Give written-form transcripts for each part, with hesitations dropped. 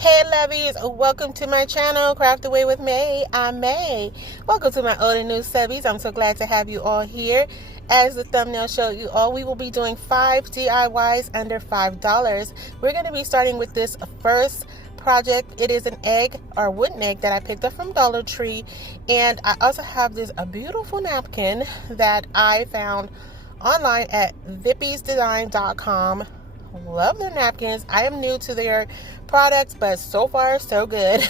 Hey lovies, welcome to my channel, Craft Away with May. I'm May. Welcome to my old and new subbies. I'm so glad to have you all here. As the thumbnail showed you all, we will be doing 5 DIYs under $5. We're going to be starting with this first project. It is an egg or wooden egg that I picked up from Dollar Tree, and I also have this a beautiful napkin that I found online at vippiesdesign.com. Love their napkins. I am new to their products, but so far so good.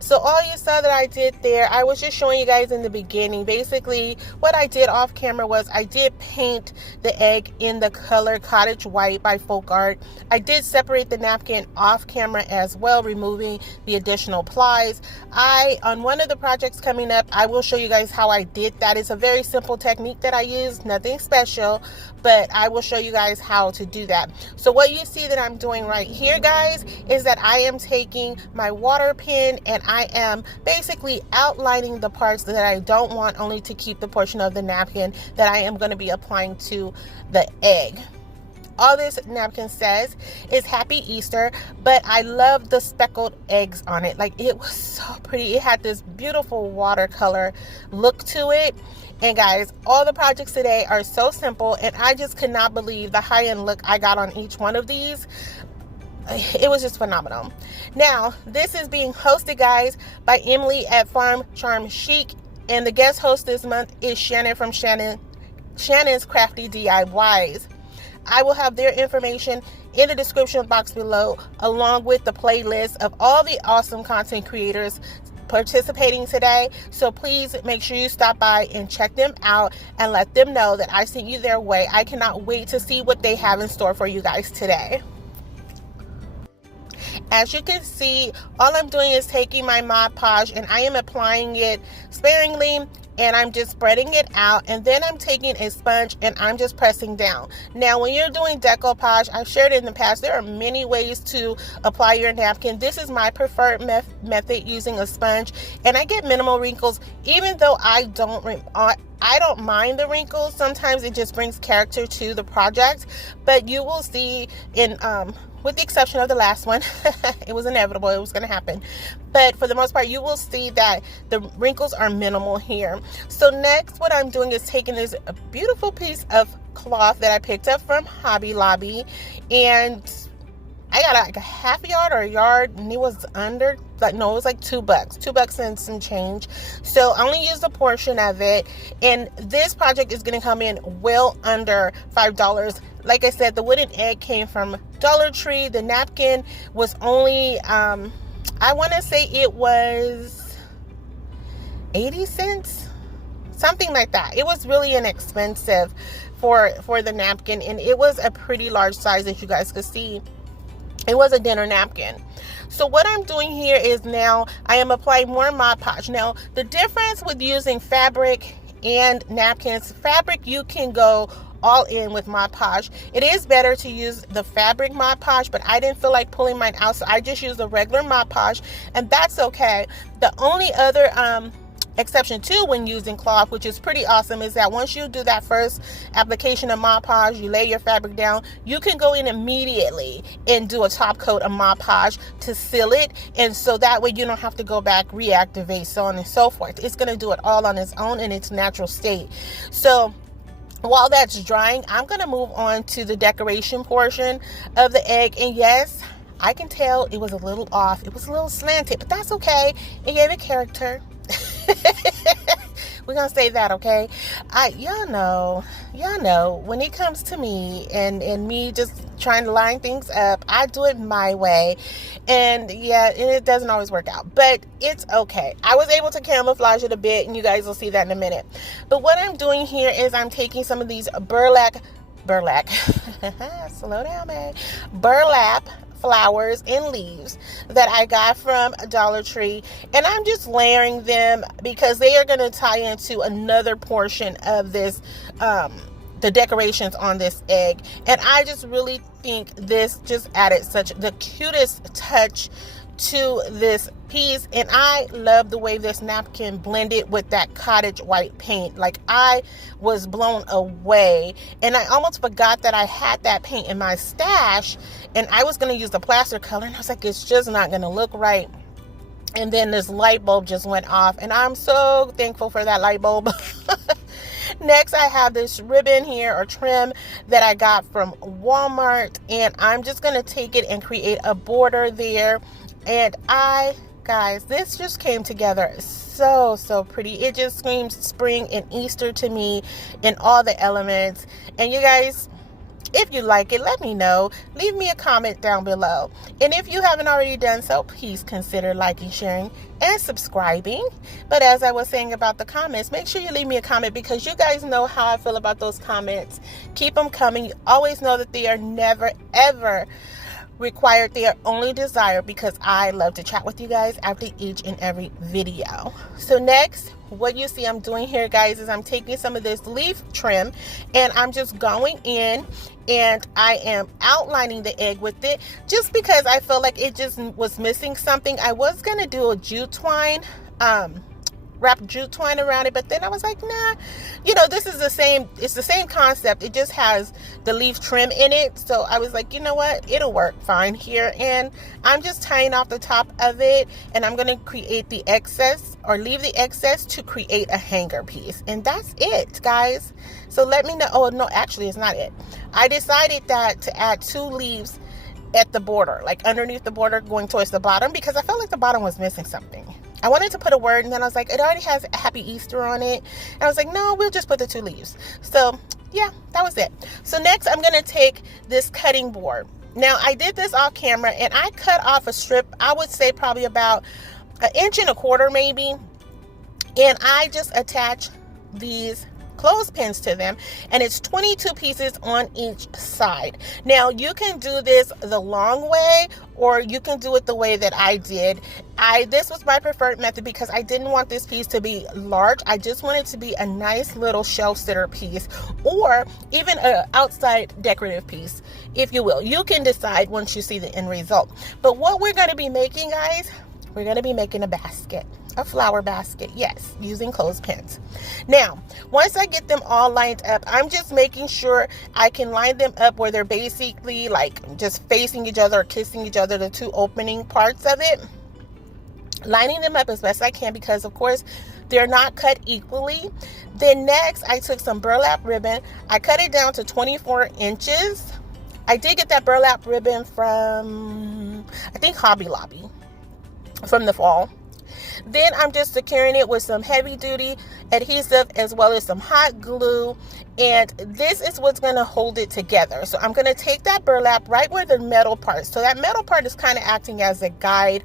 So all you saw that I did there, I was just showing you guys in the beginning. Basically what I did off camera was I did paint the egg in the color Cottage White by Folk Art. I did separate the napkin off camera as well, removing the additional plies. On one of the projects coming up, I will show you guys how I did that. It's a very simple technique that I use, nothing special, but I will show you guys how to do that. So what you see that I'm doing right here, guys, is that I am taking my water pen and I am basically outlining the parts that I don't want, only to keep the portion of the napkin that I am going to be applying to the egg. All this napkin says is Happy Easter, but I love the speckled eggs on it. Like, it was so pretty. It had this beautiful watercolor look to it. And guys, all the projects today are so simple, and I just could not believe the high-end look I got on each one of these. It was just phenomenal. Now, this is being hosted, guys, by Emily at Farm Charm Chic, and the guest host this month is Shannon from Shannon's Crafty DIYs. I will have their information in the description box below, along with the playlist of all the awesome content creators participating today. So please make sure you stop by and check them out and let them know that I sent you their way. I cannot wait to see what they have in store for you guys today. As you can see, all I'm doing is taking my Mod Podge and I am applying it sparingly, and I'm just spreading it out, and then I'm taking a sponge and I'm just pressing down. Now, when you're doing decoupage, I've shared it in the past, there are many ways to apply your napkin. This is my preferred method, using a sponge, and I get minimal wrinkles, even though I don't mind the wrinkles. Sometimes it just brings character to the project, but you will see in with the exception of the last one, it was inevitable, it was going to happen. But for the most part, you will see that the wrinkles are minimal here. So next, what I'm doing is taking this beautiful piece of cloth that I picked up from Hobby Lobby, and I got like a half yard or a yard, and it was under, like, no, it was like $2 and some change. So I only used a portion of it, and this project is going to come in well under $5. Like I said, the wooden egg came from Dollar Tree. The napkin was only, I want to say it was 80 cents, something like that. It was really inexpensive for the napkin, and it was a pretty large size, as you guys could see. It was a dinner napkin. So what I'm doing here is now I am applying more Mod Podge. Now, the difference with using fabric and napkins, fabric you can go all in with Mod Podge. It is better to use the fabric Mod Podge, but I didn't feel like pulling mine out, so I just used the regular Mod Podge, and that's okay. The only other exception too when using cloth, which is pretty awesome, is that once you do that first application of Mod Podge, you lay your fabric down, you can go in immediately and do a top coat of Mod Podge to seal it, and so that way you don't have to go back, reactivate, so on and so forth. It's going to do it all on its own in its natural state. So while that's drying, I'm going to move on to the decoration portion of the egg. And yes, I can tell it was a little off. It was a little slanted, but that's okay. It gave it character. We're gonna say that, okay? Y'all know when it comes to me and me just trying to line things up, I do it my way, and yeah, it doesn't always work out, but it's okay. I was able to camouflage it a bit, and you guys will see that in a minute. But what I'm doing here is I'm taking some of these burlap slow down, man, burlap flowers and leaves that I got from Dollar Tree, and I'm just layering them because they are going to tie into another portion of this the decorations on this egg. And I just really think this just added such the cutest touch to this piece, and I love the way this napkin blended with that cottage white paint. Like, I was blown away, and I almost forgot that I had that paint in my stash, and I was going to use the plaster color, and I was like, it's just not going to look right. And then this light bulb just went off, and I'm so thankful for that light bulb. Next, I have this ribbon here, or trim, that I got from Walmart, and I'm just going to take it and create a border there. And guys, this just came together so pretty. It just screams spring and Easter to me in all the elements. And you guys, if you like it, let me know. Leave me a comment down below. And if you haven't already done so, please consider liking, sharing, and subscribing. But as I was saying about the comments, make sure you leave me a comment, because you guys know how I feel about those comments. Keep them coming. You always know that they are never, ever required. They are only desired, because I love to chat with you guys after each and every video. So next, what you see I'm doing here, guys, is I'm taking some of this leaf trim, and I'm just going in and I am outlining the egg with it, just because I felt like it just was missing something. I was gonna do a jute twine, wrap jute twine around it, but then I was like, nah, this is it's the same concept. It just has the leaf trim in it. So I was like, you know what, it'll work fine here. And I'm just tying off the top of it, and I'm going to create the excess, or leave the excess to create a hanger piece. And that's it, guys. So let me know. Oh no, actually it's not it. I decided that to add 2 leaves at the border, like underneath the border going towards the bottom, because I felt like the bottom was missing something. I wanted to put a word, and then I was like, it already has Happy Easter on it. And I was like, no, we'll just put the 2 leaves. So yeah, that was it. So next, I'm going to take this cutting board. Now, I did this off camera, and I cut off a strip, I would say probably about 1.25 inches maybe. And I just attach these clothespins to them, and it's 22 pieces on each side. Now, you can do this the long way, or you can do it the way that I did. This was my preferred method, because I didn't want this piece to be large. I just wanted it to be a nice little shelf sitter piece, or even an outside decorative piece, if you will. You can decide once you see the end result. But what we're going to be making, guys, we're going to be making a basket. A flower basket, yes, using clothespins. Now, once I get them all lined up, I'm just making sure I can line them up where they're basically like just facing each other or kissing each other, the 2 opening parts of it. Lining them up as best I can, because of course they're not cut equally. Then next, I took some burlap ribbon. I cut it down to 24 inches. I did get that burlap ribbon from, I think, Hobby Lobby, from the fall. Then I'm just securing it with some heavy duty adhesive, as well as some hot glue. And this is what's going to hold it together. So I'm going to take that burlap right where the metal part. So that metal part is kind of acting as a guide,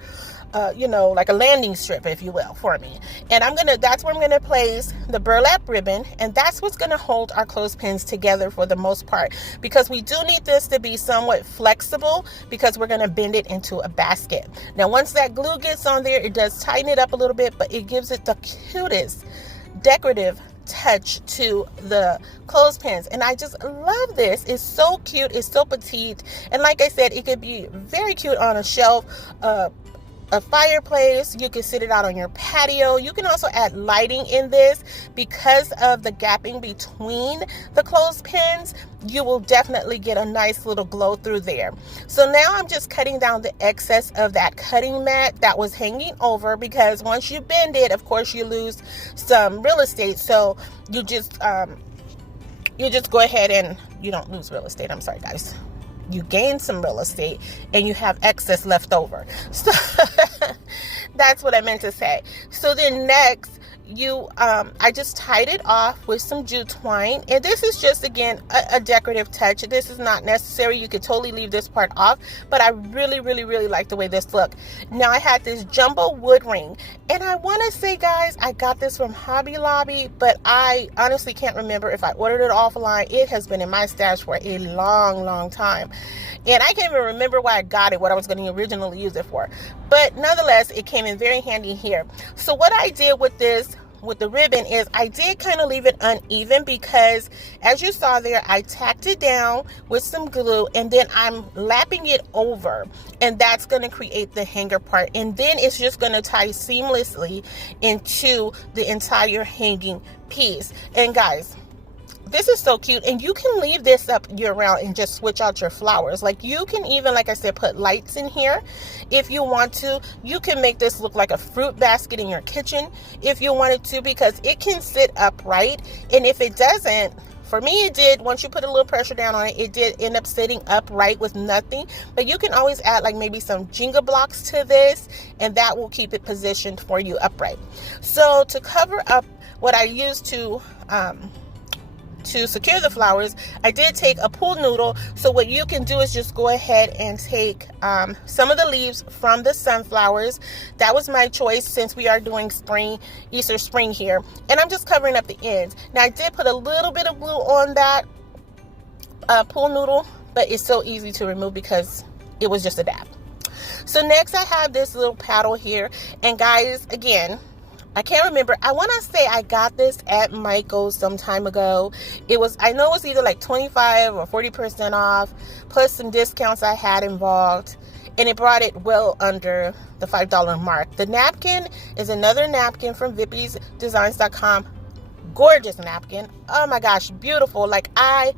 like a landing strip, if you will, for me. And that's where I'm going to place the burlap ribbon. And that's what's going to hold our clothespins together for the most part, because we do need this to be somewhat flexible, because we're going to bend it into a basket. Now, once that glue gets on there, it does tighten it up a little bit, but it gives it the cutest decorative touch to the clothespins. And I just love this. It's so cute. It's so petite. And like I said, it could be very cute on a shelf, a fireplace. You can sit it out on your patio. You can also add lighting in this. Because of the gapping between the clothespins, you will definitely get a nice little glow through there. So now I'm just cutting down the excess of that cutting mat that was hanging over, because once you bend it, of course, you lose some real estate. So you just go ahead, and you don't lose real estate. I'm sorry, guys. You gain some real estate, and you have excess left over. So that's what I meant to say. So then next, I just tied it off with some jute twine, and this is just, again, a decorative touch. This is not necessary. You could totally leave this part off, but I really, really, really like the way this looked. Now, I had this jumbo wood ring, and I want to say, guys, I got this from Hobby Lobby, but I honestly can't remember if I ordered it offline. It has been in my stash for a long, long time, and I can't even remember why I got it, what I was going to originally use it for, but nonetheless, it came in very handy here. So what I did with this with the ribbon is I did kind of leave it uneven because as you saw there, I tacked it down with some glue and then I'm lapping it over, and that's going to create the hanger part, and then it's just going to tie seamlessly into the entire hanging piece. And guys, this is so cute, and you can leave this up year round and just switch out your flowers. Like, you can even, like I said, put lights in here if you want to. You can make this look like a fruit basket in your kitchen if you wanted to, because it can sit upright. And if it doesn't, for me it did, once you put a little pressure down on it, it did end up sitting upright with nothing. But you can always add like maybe some Jenga blocks to this, and that will keep it positioned for you upright. So to cover up what I used to secure the flowers, I did take a pool noodle. So what you can do is just go ahead and take some of the leaves from the sunflowers. That was my choice since we are doing spring, Easter spring here. And I'm just covering up the ends. Now I did put a little bit of glue on that pool noodle, but it's so easy to remove because it was just a dab. So next I have this little paddle here. And guys, again, I can't remember. I want to say I got this at Michael's some time ago. I know it was either like 25 or 40% off, plus some discounts I had involved, and it brought it well under the $5 mark. The napkin is another napkin from VippiesDesigns.com. Gorgeous napkin. Oh my gosh, beautiful. Like, I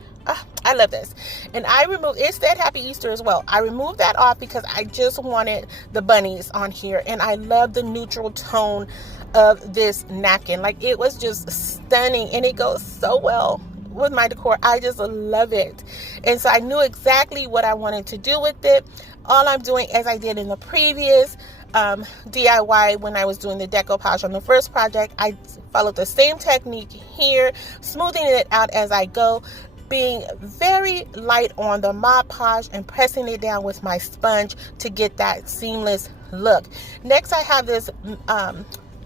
love this. And I removed, it said Happy Easter as well. I removed that off because I just wanted the bunnies on here, and I love the neutral tone of this napkin. Like, it was just stunning, and it goes so well with my decor. I just love it. And so I knew exactly what I wanted to do with it. All I'm doing, as I did in the previous DIY when I was doing the decoupage on the first project, I followed the same technique here, smoothing it out as I go, being very light on the Mod Podge and pressing it down with my sponge to get that seamless look. Next, I have this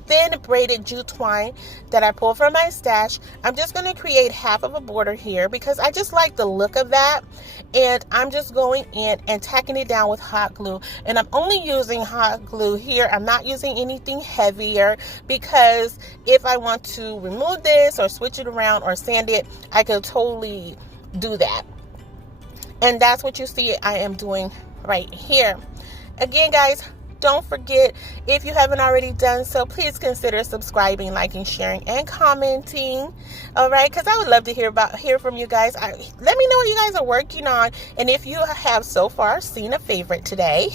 thin braided jute twine that I pulled from my stash. I'm just going to create half of a border here because I just like the look of that, and I'm just going in and tacking it down with hot glue. And I'm only using hot glue here. I'm not using anything heavier because if I want to remove this or switch it around or sand it, I could totally do that. And that's what you see I am doing right here. Again, guys, don't forget, if you haven't already done so, please consider subscribing, liking, sharing, and commenting. All right, because I would love to hear from you guys. Let me know what you guys are working on, and if you have so far seen a favorite today,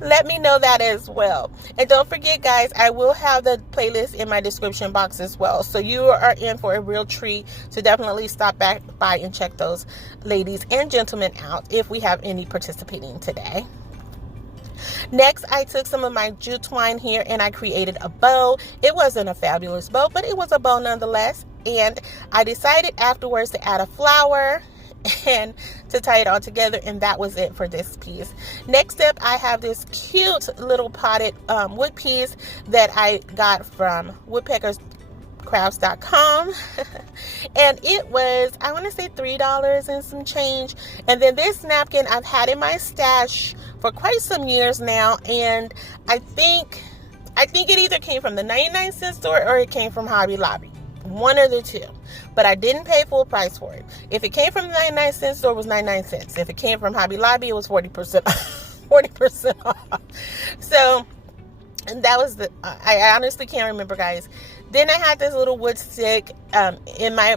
let me know that as well. And don't forget, guys, I will have the playlist in my description box as well, so you are in for a real treat. So definitely stop back by and check those ladies and gentlemen out if we have any participating today. Next, I took some of my jute twine here and I created a bow. It wasn't a fabulous bow, but it was a bow nonetheless. And I decided afterwards to add a flower and to tie it all together, and that was it for this piece. Next up, I have this cute little potted wood piece that I got from woodpeckerscrafts.com and it was, I want to say $3 and some change. And then this napkin I've had in my stash for quite some years now, and I think it either came from the 99-cent store or it came from Hobby Lobby, one of the two, but I didn't pay full price for it. If it came from the 99-cent store, it was 99 cents. If it came from Hobby Lobby, it was 40% 40% off. So that was I honestly can't remember, guys. Then I had this little wood stick in my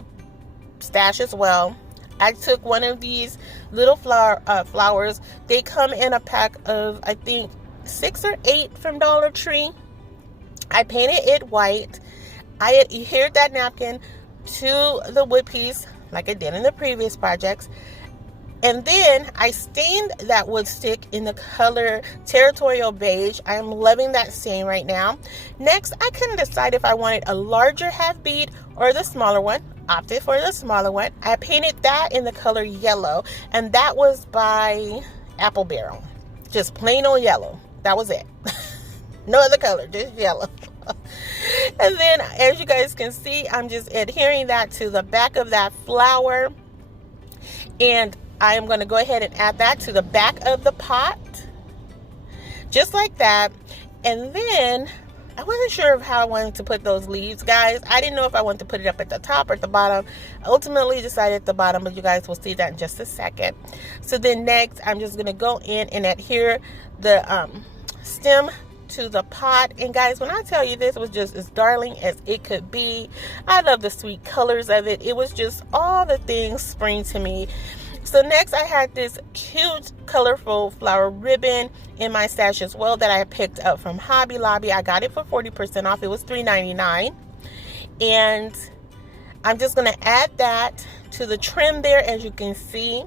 stash as well. I took one of these little flowers. They come in a pack of, I think, 6 or 8 from Dollar Tree. I painted it white. I adhered that napkin to the wood piece like I did in the previous projects. And then I stained that wood stick in the color Territorial Beige. I am loving that stain right now. Next, I couldn't decide if I wanted a larger half bead or the smaller one. Opted for the smaller one. I painted that in the color yellow, and that was by Apple Barrel. Just plain old yellow. That was it. No other color, just yellow. And then, as you guys can see, I'm just adhering that to the back of that flower, and I am going to go ahead and add that to the back of the pot, just like that. And then I wasn't sure of how I wanted to put those leaves, guys. I didn't know if I wanted to put it up at the top or at the bottom. I ultimately decided at the bottom, but you guys will see that in just a second. So then next, I'm just going to go in and adhere the stem to the pot. And guys, when I tell you this was just as darling as it could be, I love the sweet colors of it. It was just all the things spring to me. So next I had this cute colorful flower ribbon in my stash as well that I picked up from Hobby Lobby. I got it for 40% off. It was $3.99. And I'm just going to add that to the trim there, as you can see.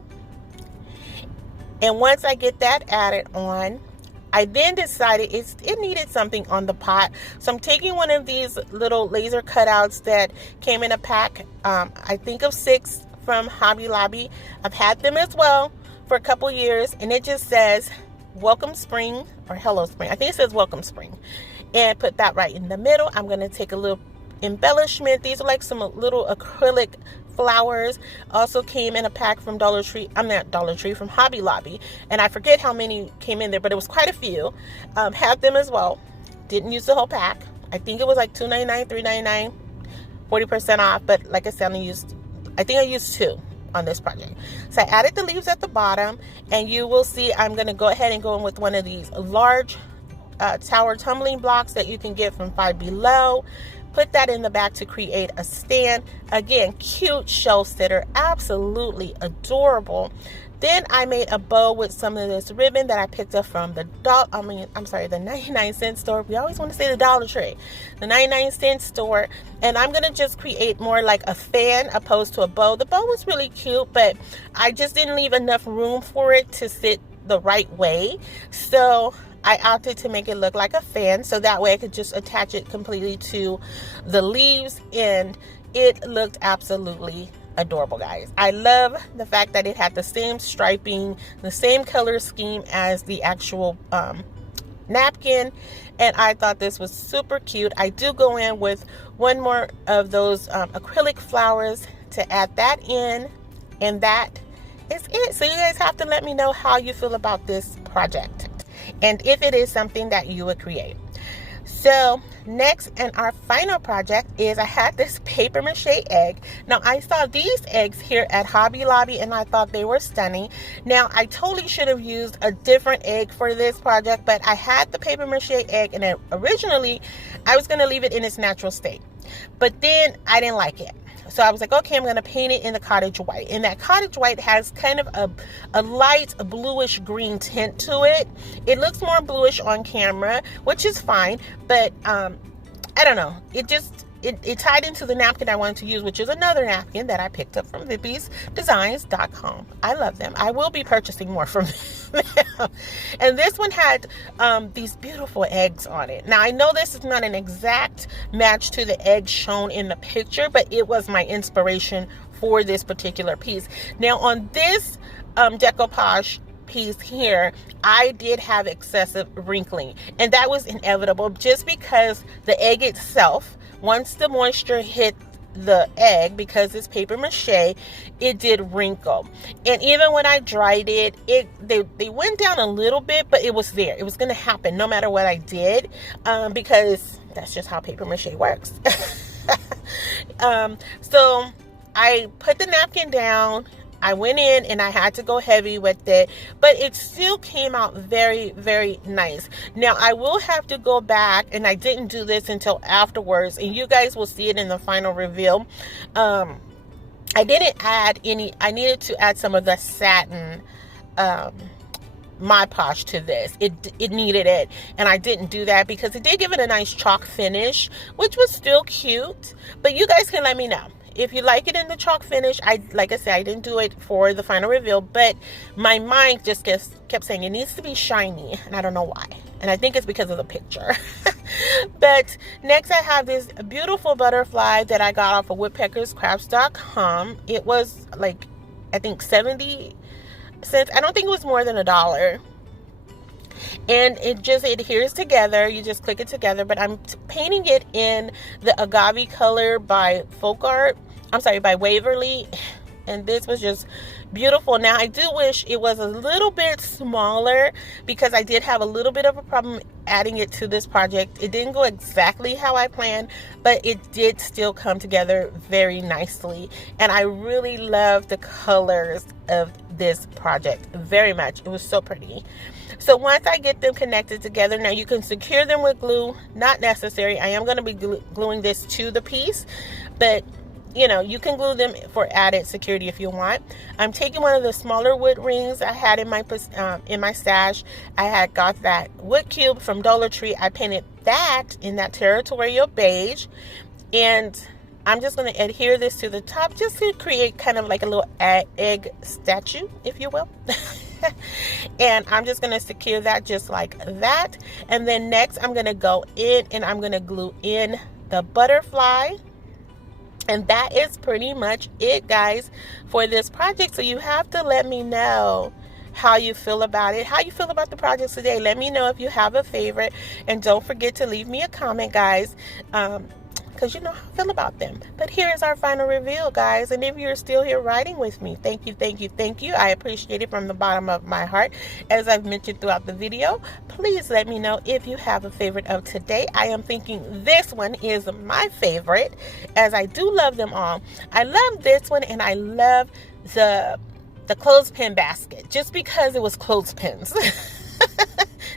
And once I get that added on, I then decided it needed something on the pot. So I'm taking one of these little laser cutouts that came in a pack, I think of 6 from Hobby Lobby. I've had them as well for a couple years, and it just says welcome spring or hello spring. I think it says welcome spring, and put that right in the middle. I'm going to take a little embellishment. These are like some little acrylic flowers. Also came in a pack from from Hobby Lobby, and I forget how many came in there, but it was quite a few. Had them as well. Didn't use the whole pack. I think it was like $2.99, $3.99, 40% off, but like I said, I think I used 2 on this project. So I added the leaves at the bottom, and you will see I'm going to go ahead and go in with one of these large tower tumbling blocks that you can get from Five Below. Put that in the back to create a stand. Again, cute shelf sitter, absolutely adorable. Then I made a bow with some of this ribbon that I picked up from the 99-cent store. We always want to say the Dollar Tree. The 99-cent store. And I'm going to just create more like a fan opposed to a bow. The bow was really cute, but I just didn't leave enough room for it to sit the right way. So I opted to make it look like a fan, so that way I could just attach it completely to the leaves, and it looked absolutely adorable, guys. I love the fact that it had the same striping, the same color scheme as the actual napkin, and I thought this was super cute. I do go in with one more of those acrylic flowers to add that in, and that is it. So you guys have to let me know how you feel about this project, and if it is something that you would create. So next, and our final project is I had this paper mache egg. Now I saw these eggs here at Hobby Lobby, and I thought they were stunning. Now I totally should have used a different egg for this project, but I had the paper mache egg, and originally I was going to leave it in its natural state, but then I didn't like it. So I was like, okay, I'm going to paint it in the cottage white. And that cottage white has kind of a light bluish green tint to it. It looks more bluish on camera, which is fine. But I don't know. It tied into the napkin I wanted to use, which is another napkin that I picked up from VippiesDesigns.com. I love them. I will be purchasing more from them. And this one had these beautiful eggs on it. Now, I know this is not an exact match to the eggs shown in the picture, but it was my inspiration for this particular piece. Now, on this decoupage piece here, I did have excessive wrinkling, and that was inevitable just because the egg itself, once the moisture hit the egg, because it's paper mache, it did wrinkle. And even when I dried it, they went down a little bit, but it was there. It was going to happen no matter what I did, because that's just how paper mache works. So I put the napkin down. I went in and I had to go heavy with it, but it still came out very, very nice. Now, I will have to go back, and I didn't do this until afterwards, and you guys will see it in the final reveal. I didn't add any. I needed to add some of the satin Mod Podge to this. It needed it, and I didn't do that because it did give it a nice chalk finish, which was still cute. But you guys can let me know if you like it in the chalk finish. Like I said, I didn't do it for the final reveal, but my mind just kept saying it needs to be shiny, and I don't know why. And I think it's because of the picture. But next I have this beautiful butterfly that I got off of woodpeckerscrafts.com. It was like, I think 70 cents. I don't think it was more than $1. And it just adheres together. You just click it together. But I'm painting it in the agave color by by Waverly. And this was just beautiful. Now, I do wish it was a little bit smaller because I did have a little bit of a problem adding it to this project. It didn't go exactly how I planned, but it did still come together very nicely. And I really love the colors of this project very much. It was so pretty. So once I get them connected together, now you can secure them with glue. Not necessary. I am going to be gluing this to the piece, but you know, you can glue them for added security if you want. I'm taking one of the smaller wood rings I had in my stash. I had got that wood cube from Dollar Tree. I painted that in that territorial beige, and I'm just going to adhere this to the top just to create kind of like a little egg statue, if you will. And I'm just going to secure that just like that. And then next I'm going to go in and I'm going to glue in the butterfly. And that is pretty much it, guys, for this project. So you have to let me know how you feel about it, how you feel about the projects today. Let me know if you have a favorite. And don't forget to leave me a comment, guys, because you know how I feel about them. But here is our final reveal, guys. And if you're still here riding with me, thank you, thank you, thank you. I appreciate it from the bottom of my heart. As I've mentioned throughout the video, please let me know if you have a favorite of today. I am thinking this one is my favorite, as I do love them all. I love this one, and I love the clothespin basket just because it was clothespins.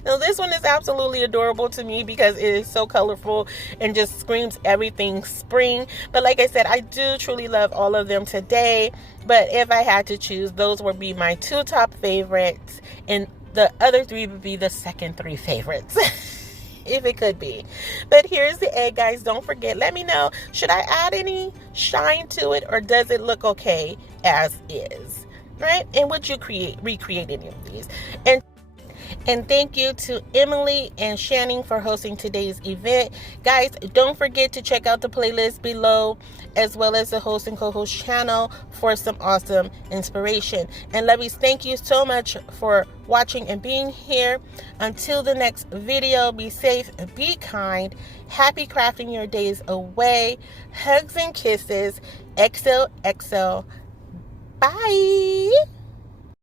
Now this one is absolutely adorable to me because it is so colorful and just screams everything spring. But like I said, I do truly love all of them today. But if I had to choose, those would be my 2 top favorites, and the other 3 would be the second 3 favorites. If it could be. But here's the egg, guys. Don't forget, let me know, should I add any shine to it, or does it look okay as is? Right? And would you recreate any of these? And thank you to Emily and Shannon for hosting today's event. Guys, don't forget to check out the playlist below, as well as the host and co-host channel for some awesome inspiration. And Lovies, thank you so much for watching and being here. Until the next video, be safe, be kind, happy crafting your days away. Hugs and kisses. XOXO. Bye.